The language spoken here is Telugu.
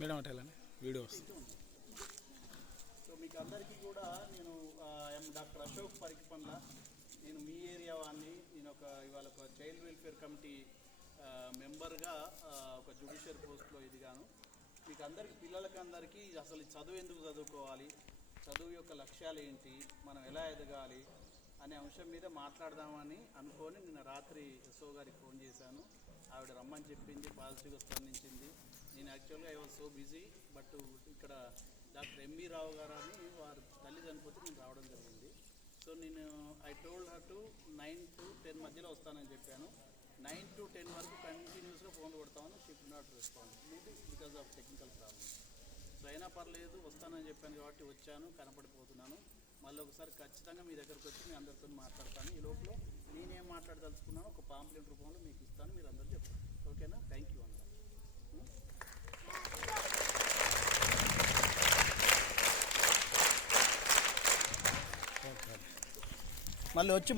మేడం అటెళ్ళండి వీడియో వస్తుంది. సో మీకు అందరికీ కూడా నేను డాక్టర్ అశోక్ పరికిపండ్ల, నేను మీ ఏరియా వాడిని. నేను ఇవాళ ఒక చైల్డ్ వెల్ఫేర్ కమిటీ మెంబర్గా ఒక జ్యుడిషియల్ పోస్ట్లో ఎదిగాను. మీకు అందరికీ పిల్లలకందరికీ అసలు చదువు ఎందుకు చదువుకోవాలి, చదువు యొక్క లక్ష్యాలు ఏంటి, మనం ఎలా ఎదగాలి అనే అంశం మీద మాట్లాడదామని అనుకొని నిన్న రాత్రి ఎస్ఓ గారికి ఫోన్ చేశాను. ఆవిడ రమ్మని చెప్పింది, పాజిటివ్గా స్పందించింది. నేను యాక్చువల్గా I was so busy, but ఇక్కడ డాక్టర్ ఎంబీ రావు గారు అని వారి తల్లి చనిపోతే నేను రావడం జరిగింది. సో నేను I told her to 9 to 10 మధ్యలో వస్తానని చెప్పాను. 9 to 10 వరకు కంటిన్యూస్గా ఫోన్ కొడతామని she did not respond, maybe because of technical problems. So అయినా పర్లేదు, వస్తానని చెప్పాను కాబట్టి వచ్చాను, కనపడిపోతున్నాను. మళ్ళీ ఒకసారి ఖచ్చితంగా మీ దగ్గరకు వచ్చి మీ అందరితో మాట్లాడతాను. ఈ లోపల నేనేం మాట్లాడదలుచుకున్నానో ఒక పాంప్లెంట్ రూపంలో మీకు ఇస్తాను, మీరు అందరూ చెప్తాను. ఓకేనా? థ్యాంక్ యూ అన్న. మళ్ళీ వచ్చి